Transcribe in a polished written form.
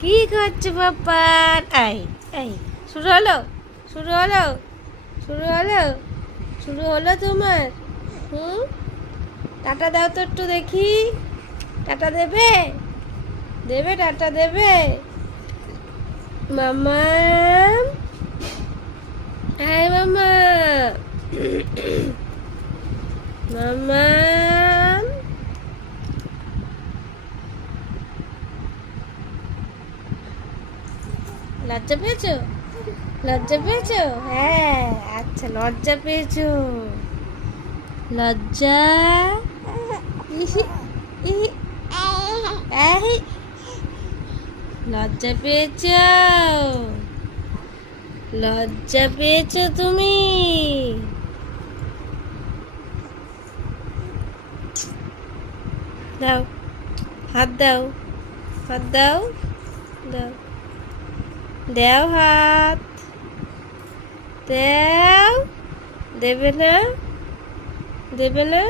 কি করছো বাপ্পার? এই এই শুরু হলো শুরু হলো শুরু হলো শুরু হলো তোমার। টাটা দাও তো একটু দেখি। টাটা দেবে? দেবে টাটা দেবে? মামা, হ্যাঁ মামা, মামা, লজ্জা পেয়েছো? লজ্জা পেয়েছো? হ্যাঁ, আচ্ছা লজ্জা পেয়েছো। লজ্জা, ইহি, ইহি, এই, লজ্জা পেয়েছো? লজ্জা পেয়েছো তুমি? দাও, হাত দাও, হাত দাও, দাও, দাও হাত, দাও। দেবে না? দেবে না?